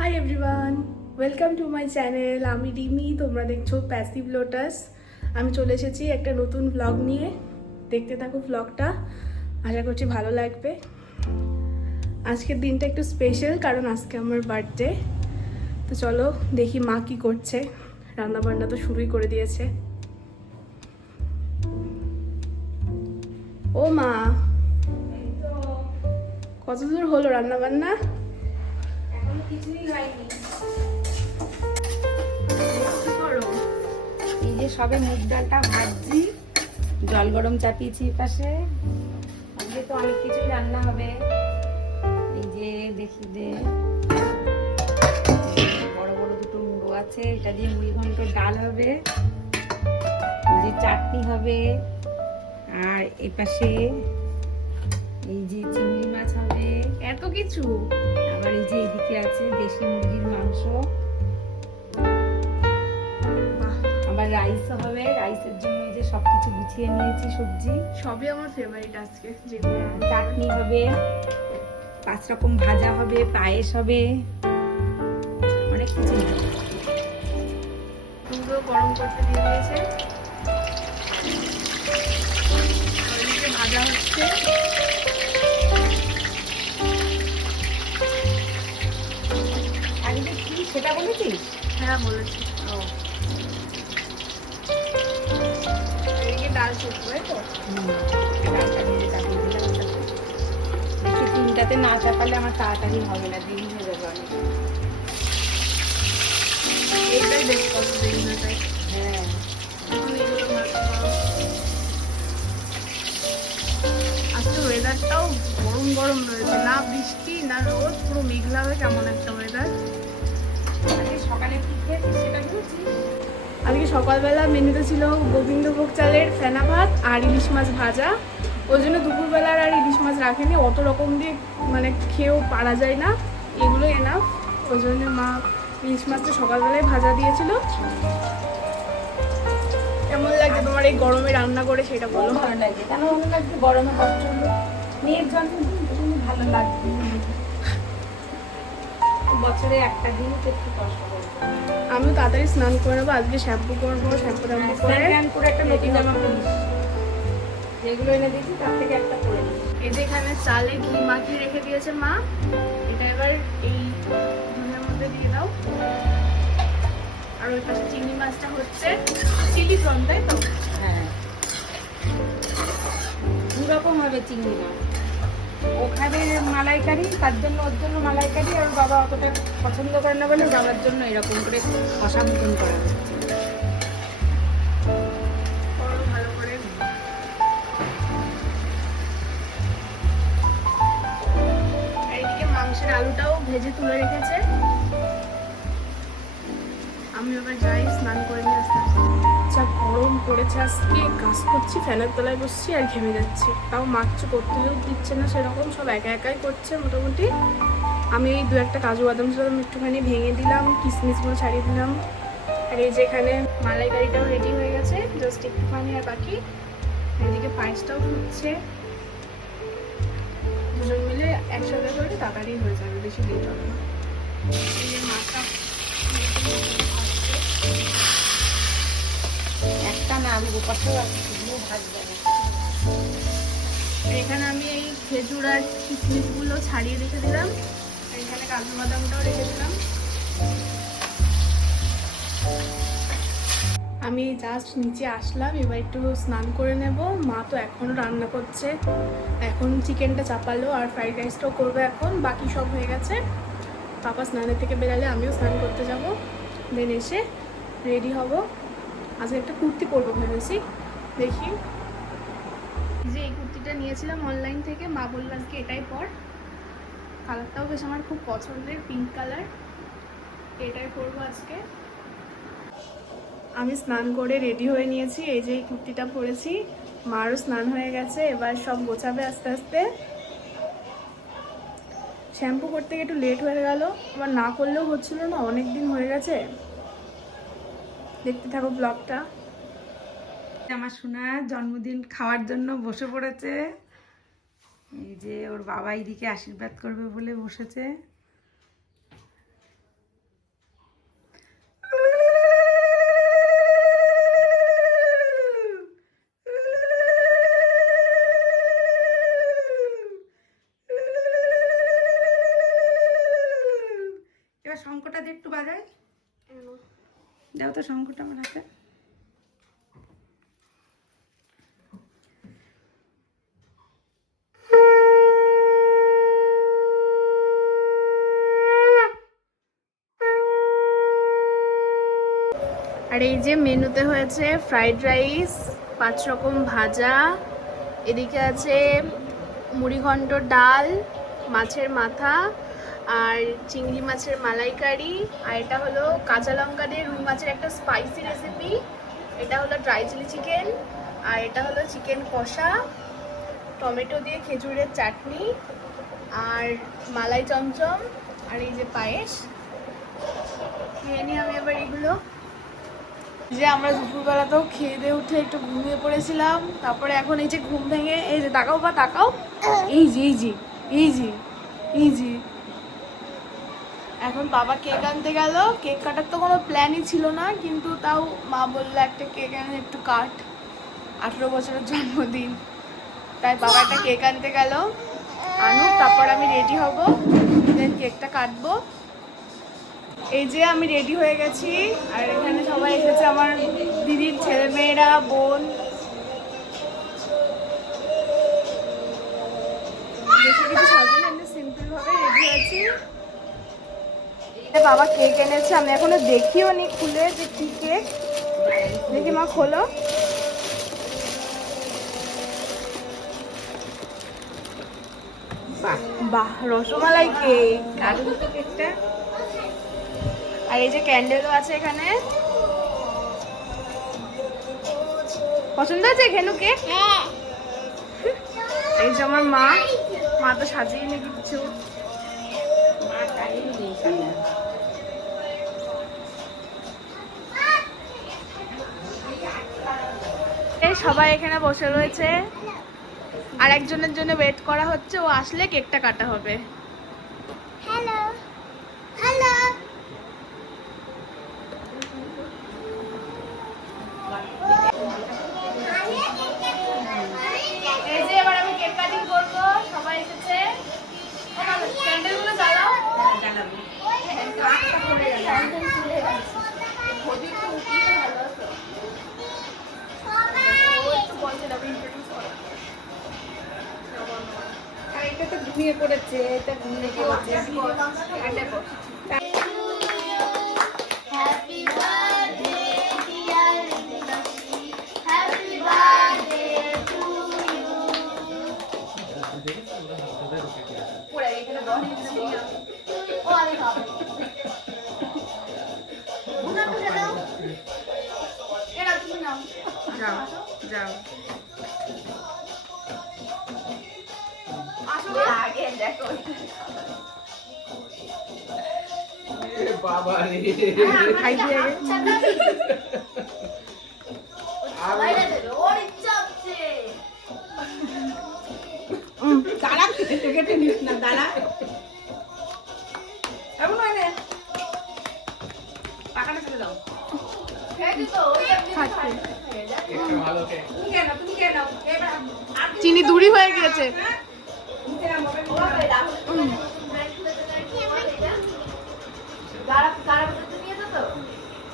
Hi everyone, welcome to my channel. আমি রিমি, তোমরা দেখছো প্যাসিভ লোটাস। আমি চলে এসেছি একটা নতুন ব্লগ নিয়ে। দেখতে থাকো ব্লগটা, আশা করছি ভালো লাগবে। আজকের দিনটা একটু স্পেশাল কারণ আজকে আমার বার্থডে। তো চলো দেখি মা কি করছে। রান্নাবান্না তো শুরুই করে দিয়েছে। ও মা, কত দূর হলো রান্নাবান্না? এখনো কিছুই হয়নি। এই যে সবে মুগ ডালটা ভাজছি, জল গরম চাপিয়েছি পাশে। আজকে তো অনেক কিছু রান্না হবে। এই যে দেখি দে, বড় বড় দুটো মুড়ো আছে, এটা দিয়ে মুড়ি ঘন্ট ডাল হবে, এই যে চাটনি হবে, আর এই পাশে এই যে চিংড়ি মাছ হবে, এত কিছু! আবার এই যে এদিকে আছে দেশি মুরগির মাংস, আবার রাইসও হবে। রাইসের জন্য এই যে সবকিছু গুছিয়ে নিয়েছি, সবজি সবই আমার ফেভারিট আজকে। যেগুলো চাটনি হবে, 5 রকম ভাজা হবে, পায়েস হবে, অনেক কিছু। দুধও গরম করতে দিয়ে দিয়েছে, ওইদিকে ভাজা হচ্ছে। আগে কি সেটা বলেছিস? হ্যাঁ বলেছি। ও, এদিকে ডাল সেদ্ধ, তাই তো? ডালটা ভেজে চাপিয়ে দিলাম সাথে। দেখি 3টাতে না চাপালে আমার তাড়াতাড়ি হবে না, দেরি হয়ে যাবে অনেক। এইটাই বেশ কত দেরি হয়ে যায়। হ্যাঁ, এখন এগুলো ভাজতে পারো। আজকে ওয়েদারটাও গরম গরম রয়েছে, না বৃষ্টি না রোদ, পুরো মেঘলা হয়ে কেমন একটা ওয়েদার। আগে সকালে কি খেয়েছিস সেটা বলছিস? আজকে সকালবেলা মেনুতে ছিল গোবিন্দভোগ চালের ফেনা ভাত আর ইলিশ মাছ ভাজা। ওই জন্য দুপুরবেলার আর ইলিশ মাছ রাখেনি, অত রকম দিয়ে মানে খেয়েও পারা যায় না, এগুলো এনাফ। ওই জন্য মা ইলিশ মাছটা সকালবেলায় ভাজা দিয়েছিল। কেমন লাগছে তোমার এই গরমে রান্না করে সেটা বলো। ভালো লাগে, কেন ভালো লাগছে? গরমে প্রচন্ড মেয়ের জন্মদিন, ভালো লাগবে। বছরে একটা দিন তো একটু কষ্ট করবো। আমিও তাড়াতাড়ি স্নান করে নেবো, আজকে শ্যাম্পু করবো, শ্যাম্পু ট্যাম্পু করে করে একটা নতুন জামা কিনিস, যেগুলো এনে দিয়েছি তার থেকে একটা পরে নিস। এই যে এখানে চালে ঘি মাখিয়ে রেখে দিয়েছে মা, এটা এবার এই ধনের মধ্যে দিয়ে দাও। আর ওই পাশে চিংড়ি মাছটা হচ্ছে চিলি প্রন, তাই তো? হ্যাঁ, দুরকম হবে চিংড়ি মাছ। ওখানে মালাইকারি, তার জন্য ওর জন্য মালাইকারি, আর বাবা অতটা পছন্দ করে না বলে বাবার জন্য এরকম করে কষা মতন করা হচ্ছে। করো ভালো করে। আর এদিকে মাংসের আলুটাও ভেজে তুলে রেখেছে। আমি এবার যাই স্নান করে নিয়ে আসতে। যা গরম পড়েছে আজকে, কাজ করছি, ফ্যানের তলায় বসছি আর ঘেমে যাচ্ছি। তাও মা কিছু করতেও দিচ্ছে না সেরকম, সব একা একাই করছে মোটামুটি। আমি এই 2-1টা কাজু বাদাম সাদাম একটুখানি ভেঙে দিলাম, কিশমিশগুলো ছাড়িয়ে দিলাম। আর এই যে এখানে মালাইকারিটাও রেডি হয়ে গেছে, জাস্ট একটুখানি আর বাকি। এদিকে পায়েসটাও ফুটছে, দুজন মিলে একসাথে করে তাড়াতাড়ি হয়ে যাবে, বেশি লেট হবে না। এই যে মাছটা একটা না, আলু গোপাতেও আছে, সেগুলো ভাজবে না। এখানে আমি এই খেজুর আর কিশমিশগুলো ছাড়িয়ে রেখে দিলাম, আর এখানে কাজু বাদামটাও রেখে দিলাম। আমি জাস্ট নিচে আসলাম, এবার একটু স্নান করে নেব। মা তো এখনও রান্না করছে, এখন চিকেনটা চাপালো আর ফ্রাইড রাইসটাও করবে এখন, বাকি সব হয়ে গেছে। পাপা স্নানের থেকে বেরালে আমিও স্নান করতে যাব, দেন এসে রেডি হব। আজকে একটা কুর্তি পরবো ভেবেছি, দেখি। যে এই কুর্তিটা নিয়েছিলাম অনলাইন থেকে, মা বলল আজকে এটাই পর। কালারটাও বেশ আমার খুব পছন্দের, পিঙ্ক কালার, এটাই পরবো আজকে। আমি স্নান করে রেডি হয়ে নিয়েছি, এই যে এই কুর্তিটা পরেছি। মারও স্নান হয়ে গেছে, এবার সব গোছাবে আস্তে আস্তে। শ্যাম্পু করতে গিয়ে একটু লেট হয়ে গেল, আবার না করলেও হচ্ছিল না, অনেক দিন হয়ে গেছে। দেখতে থাকো ব্লগটা। আমার সোনার জন্মদিন খাওয়ার জন্য বসে পড়েছে। এই যে ওর বাবা এদিকে আশীর্বাদ করবে বলে বসেছে। শঙ্কটা দিয়ে একটু বাজাই, দাও তো শঙ্কটা আমার হাতে। আর এই যে মেনুতে হয়েছে ফ্রাইড রাইস, 5 রকম ভাজা, এদিকে আছে মুড়িঘণ্ট ডাল, মাছের মাথা আর চিংড়ি মাছের মালাইকারি, আর এটা হলো কাঁচা লঙ্কা দিয়ে রুই মাছের একটা স্পাইসি রেসিপি, এটা হলো ড্রাই চিলি চিকেন, আর এটা হলো চিকেন কষা, টমেটো দিয়ে খেজুরের চাটনি, আর মালাই চমচম, আর এই যে পায়েস। খেয়ে নিই আমি এবার এগুলো। যে আমরা দুপুরবেলাতেও খেয়ে দিয়ে উঠে একটু ঘুমিয়ে পড়েছিলাম, তারপরে এখন এই যে ঘুম ভেঙে এই যে তাকাও বা তাকাও, এই যে এই যে এই যে এই যে এখন বাবা কেক আনতে গেল। কেক কাটার তো কোনো প্ল্যানই ছিল না, কিন্তু তাও মা বললো একটা কেক এনে একটু কাট, 18 বছরের জন্মদিন, তাই বাবা একটা কেক আনতে গেল। আনুক, তারপর আমি রেডি হব, দেন কেকটা কাটবো। এই যে আমি রেডি হয়ে গেছি, আর এখানে সবাই এসেছে, আমার দিদির ছেলেমেয়েরা, বোন। বেশি কিছু সাজানো, এমনি সিম্পল ভাবে রেডি হয়েছি। বাবা কেক এনেছে, আমি এখনো দেখিও নি খুলে যে কি কেক। দেখি মা, খোলো। বাহ, রসমালাই কেক, দারুণ তো কেকটা। আর এই যে ক্যান্ডেলও আছে এখানে। পছন্দ হয়েছে ঘেনু কেক? এই যে আমার মা, মা তো সাজিয়ে নি কিচ্ছু। এই সবাই এখানে বসে রয়েছে, আর একজনের জন্য ওয়েট করা হচ্ছে, ও আসলে কেকটা কাটা হবে। Hello hello. এই যে এবার আমি কেক কাটিং করব, সবাই এসেছে। ক্যান্ডেলগুলো জ্বালাও। আর এটা তো ঘুমিয়ে পড়েছে, এটা ঘুমিয়ে পড়েছে। Happy birthday, dear Rishi. Happy birthday to you. ও আমি খাবো। বুনা তুলে দাও। এরা তুমি নাও। যাও যাও। আসো আগে দেখো। বাবা রে, খাই দিয়ে আগে। বাইরে দেবে ওর ইচ্ছা হচ্ছে। দাঁড়া, কেটে কেটে নিস না, দাঁড়া। এমন হয় না, পাকাটা চলে দাও। খেয়ে দিত ওই এমনি খাচ্ছে। একটু ভালো কে তুমি কেন, তুমি কেন? এবার আর চিনি দূরই হয়ে গেছে। নিচে নাম হবে। ওই রাহুল গাড়া গাড়া করতে নিয়ে যেত তো।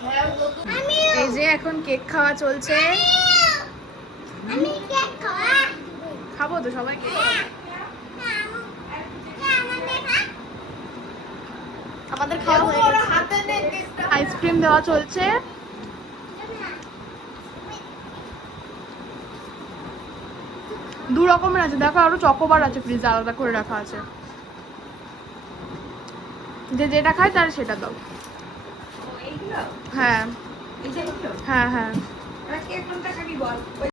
হ্যাঁ ও তো এই যে এখন কেক খাওয়া চলছে। আমি কেক খাওয়া। খাবো তো, সবাই কেক আমাদের খাওয়া হয়ে গেছে। হাতে নে কেকটা। আইসক্রিম দেওয়া চলছে। দু রকমের আছে, দেখো আরো চকোবার আছে, ফ্রিজে আলাদা করে রাখা আছে। যে যেটা খায় তার সেটা দাও। ও, এইগুলো? হ্যাঁ এই যে এইগুলো? হ্যাঁ হ্যাঁ। এবার কে কোনটা খাবি বল।